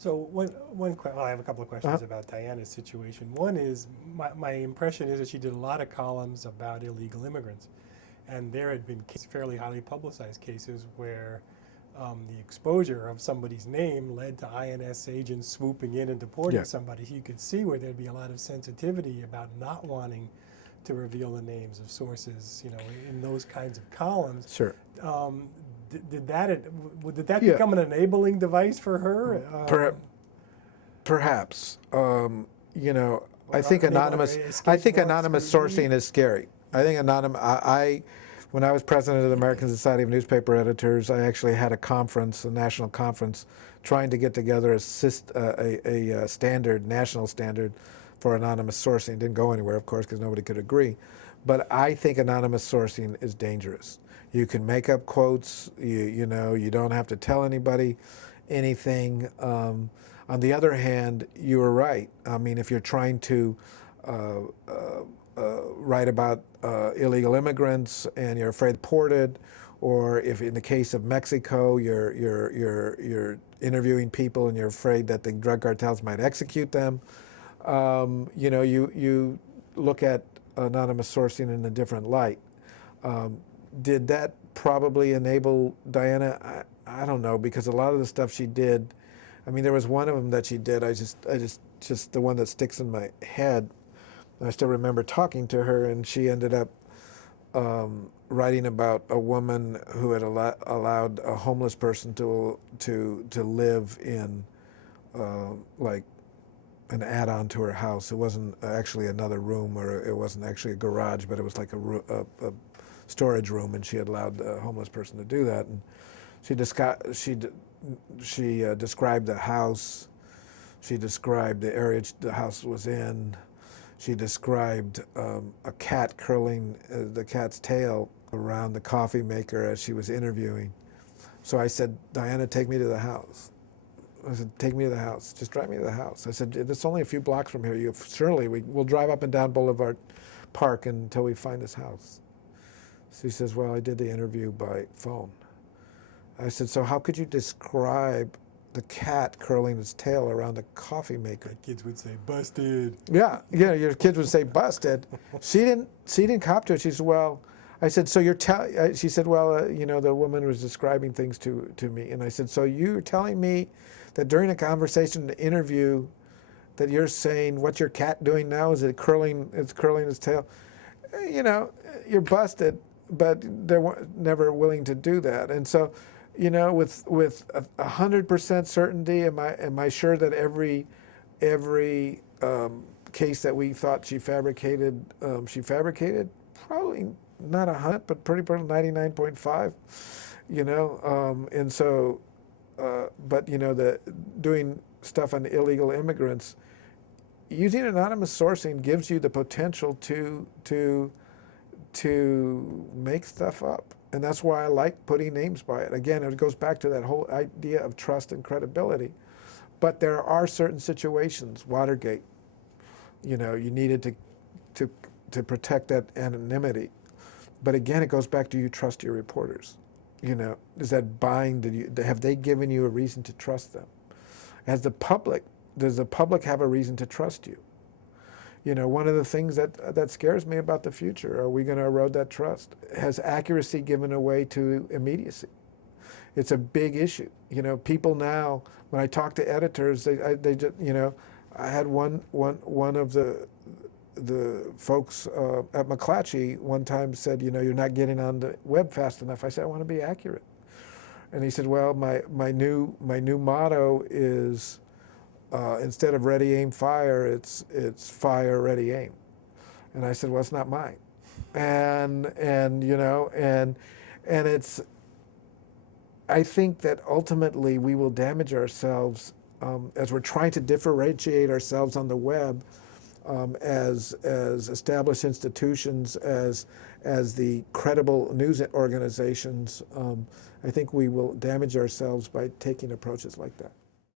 So well, I have a couple of questions about Diana's situation. One is my impression is that she did a lot of columns about illegal immigrants, and there had been fairly highly publicized cases where the exposure of somebody's name led to INS agents swooping in and deporting Yeah, somebody. So you could see where there'd be a lot of sensitivity about not wanting to reveal the names of sources, in those kinds of columns. sure. Um, did that Yeah, become an enabling device for her? per, perhaps. You know, I Or think enable her anonymous. to I escape think more anonymous scrutiny? sourcing is scary. I think when I was president of the American Society of Newspaper Editors, I actually had a conference, a national conference, trying to get together a standard, national standard for anonymous sourcing. Didn't go anywhere, of course, because nobody could agree. But I think anonymous sourcing is dangerous. You can make up quotes. You don't have to tell anybody anything. On the other hand, you are right. I mean, if you're trying to uh, write about illegal immigrants and you're afraid deported, or if in the case of Mexico, you're interviewing people and you're afraid that the drug cartels might execute them, you look at anonymous sourcing in a different light. Um, did that probably enable Diana? I don't know, because a lot of the stuff she did, I mean, there was one of them that she did. Just the one that sticks in my head. I still remember talking to her, and she ended up writing about a woman who had allowed a homeless person to live in like an add-on to her house. It wasn't actually another room, or it wasn't actually a garage, but it was like a storage room, and she had allowed the homeless person to do that. And she described the house. She described the area the house was in. She described a cat curling the cat's tail around the coffee maker as she was interviewing. So I said, Diana, take me to the house. I said, take me to the house. Just drive me to the house. I said, it's only a few blocks from here. We'll drive up and down Boulevard Park until we find this house. So he says, well, I did the interview by phone. I said, so how could you describe the cat curling its tail around the coffee maker? Kids would say, busted. Yeah, your kids would say busted. She didn't cop to it. She said, well, I said, so she said, well, the woman was describing things to me. And I said, so you're telling me that during a conversation, the interview, that you're saying, what's your cat doing now? Is it curling its tail? You're busted, but they're never willing to do that. And so, with 100% certainty, am I sure that every case that we thought she fabricated? Probably not 100, but pretty 99.5. And so, but the doing stuff on illegal immigrants, using anonymous sourcing gives you the potential to make stuff up. And that's why I like putting names by it. Again, it goes back to that whole idea of trust and credibility. But there are certain situations, Watergate, you needed to protect that anonymity. But again, it goes back to, you trust your reporters. Is that buying? Have they given you a reason to trust them? Does the public have a reason to trust you? One of the things that scares me about the future, are we going to erode that trust? Has accuracy given way to immediacy? It's a big issue. People now, when I talk to editors, they just, I had one of the folks at McClatchy one time said, you're not getting on the web fast enough. I said, I want to be accurate. And he said, well, my new motto is, instead of ready, aim, fire, it's fire, ready, aim. And I said, well, it's not mine. And it's, I think that ultimately we will damage ourselves as we're trying to differentiate ourselves on the web, as established institutions, as the credible news organizations. I think we will damage ourselves by taking approaches like that.